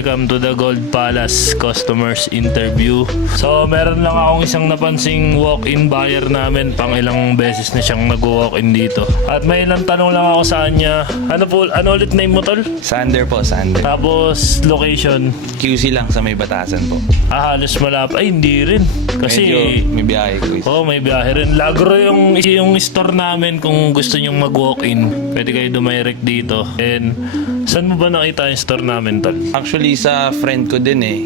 welcome to the Gold Palace Customers Interview. So, meron lang akong isang napansing walk-in buyer namin. Pang ilang beses na siyang nag-walk-in dito. At may ilang tanong lang ako sa kanya. Ano ulit name mo, tol? Sander po, Sander. Tapos, location. QC lang sa may Batasan po. Halos malapit. Ay, hindi rin. Kasi, Medyo may biyahe ko. oh, may biyahe rin. Lagro yung store namin kung gusto nyong mag-walk-in. Pwede kayo dumirect dito. And, saan mo ba nakita yung store namin, tol? Actually, sa friend ko din eh.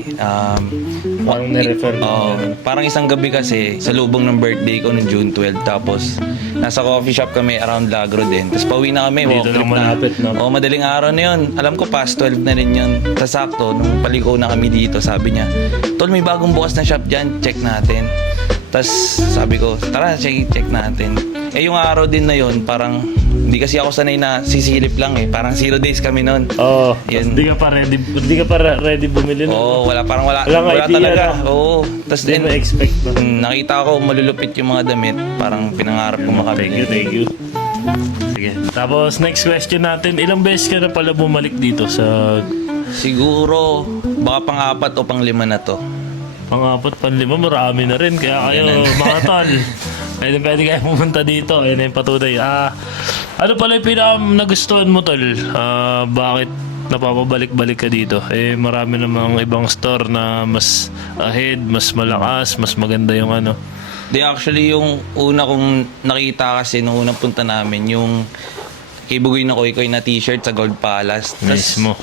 Parang nirefer mo. Parang isang gabi kasi, sa lubong ng birthday ko noong June 12. Tapos, nasa coffee shop kami around Lagro din. Tapos, pauwi na kami. Dito Walk trip lang malapit, na. no? Madaling araw na yun. Alam ko, past 12 na rin yun. Sakto, nung paliko na kami dito, sabi niya, Tol, may bagong bukas na shop dyan. Check natin. Tapos, sabi ko, tara, check natin. Yung araw din na yun, parang hindi kasi ako sanay na sisilip lang eh. Parang 0 days kami noon. Oo. Yun. Hindi ka pa ready bumili nun. Oo, wala Walang idea, talaga. no? Oo. Tapos Hindi mo expect na. nakita ko malulupit yung mga damit. Parang pinangarap ko makabili. Thank you. Sige. Tapos next question natin, ilang beses ka na pala bumalik dito sa Siguro, baka pang-4 o pang-5 na to. pang-4, pang-5, marami na rin. Kaya kayo, mga tol, pwede kayo pumunta dito. Ayun na yung patunay. Ano pala yung nagustuhan mo, tol? Bakit napapabalik-balik ka dito? Marami namang ibang store na mas ahead, mas malakas, mas maganda yung ano. Actually, yung una kong nakita kasi nung unang punta namin, yung kay Bugoy na Koy na t-shirt sa Gold Palace. Mismo.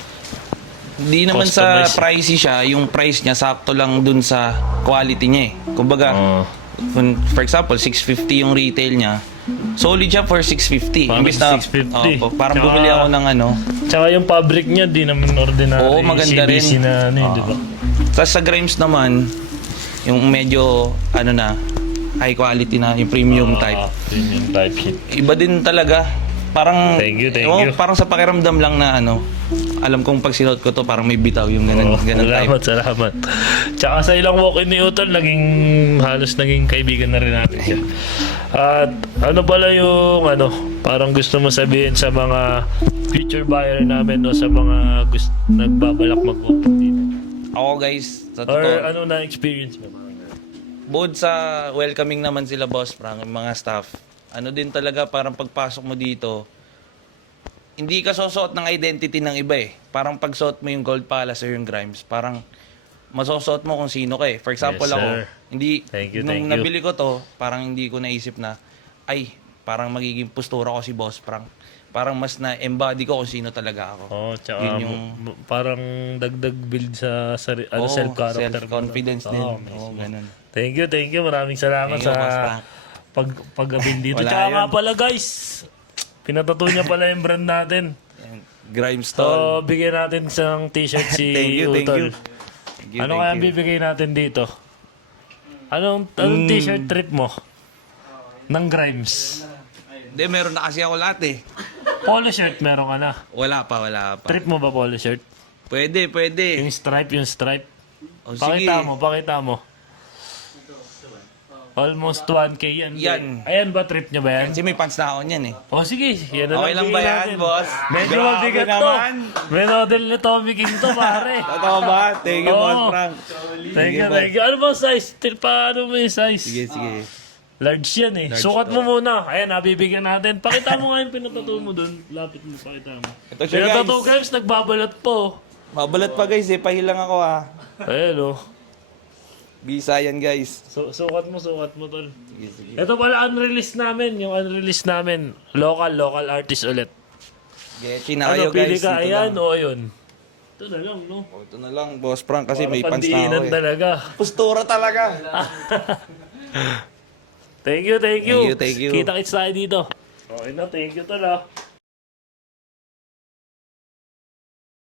Di naman sa Customized. pricey siya, yung price niya sakto lang dun sa quality niya eh. Kumbaga, for example, 650 yung retail niya. Solid siya for 650. Parang Imbis na 650. parang Tsaka- bumili ako ng ano. Tsaka yung fabric niya, di naman ordinary. Oo, maganda rin. CBC na ano, di ba? Tapos sa Grimes naman, yung medyo ano na, high quality na, yung premium type. Premium type shit. Iba din talaga. Parang Thank you. parang sa pakiramdam lang na ano. Alam kong pag sinuot ko to parang may bitaw yung ganun type. Salamat. Tsaka sa ilang walk-in ni Utol, halos naging kaibigan na rin natin siya. At ano pala yung parang gusto mo sabihin sa mga future buyer namin o sa mga nagbabalak mag-walk-in dito? Ako guys, sa Or totoo, ano na experience mo? bukod sa welcoming naman sila Boss Frank, yung mga staff, ano din talaga parang pagpasok mo dito, hindi ka susuot ng identity ng iba eh. Parang pagsuot mo yung Gold Palace o yung Grimes, parang masusuot mo kung sino ka eh. For example Yes, ako, sir. hindi, Thank you. nung nabili ko to, parang hindi ko naisip na, ay, parang magiging postura ko si Boss Frank. Parang mas na-embody ko kung sino talaga ako. Oh, tsaka Yun yung parang dagdag build sa self-character. self-confidence din. mismo. Ganun. Thank you. Maraming salamat Thank you, Boss sa Frank. pag-abil dito. Wala Tsaka nga yun. pala guys, pinatato niya pala yung brand natin. Grimes Store. So, bigyan natin isang t-shirt si Thank you. Utol. Thank you, Ano thank kaya you. bibigay natin dito? Anong t-shirt trip mo? Ng Grimes. Hindi, meron na kasi ako lahat eh. Polo shirt meron ka na. Wala pa. Trip mo ba polo shirt? Pwede. Yung stripe. O, sige. Pakita mo. Almost 1K yan. Yan. Ayan ba, trip niya ba yan? Kasi may pants na ako niyan eh. O sige, yan na Okay lang bigay ba yan, natin. boss? Medyo Grabe mabigat to. naman. May model ni Tommy King to, pare. Totoo ba? Thank you, Oo. Boss Frank. Thank you. boss. Ano ba size? Paano mo yung size? Sige. Large yan eh. Large Sukat to. mo muna. Ayan, nabibigyan natin. Pakita mo nga yung pinatato mo dun. Lapit mo, pakita mo. Ito siya, Pinatato guys. guys, nagbabalat po. Mabalat pa guys eh. Pahilang ako ah. Ayan o. Bisa yan guys. Sukat mo tol. Sige. Ito pala unreleased namin. Yung unreleased namin. Local artist ulit. Getchi na kayo Pili guys. ka, Dito ayan lang. o ayun. Ito na lang, no? O, ito na lang, Boss Frank, kasi may pants na Pandiinan ako eh. talaga. Postura talaga. Thank you. Thank you. Kita-kits tayo dito. Okay na, thank you tol ah.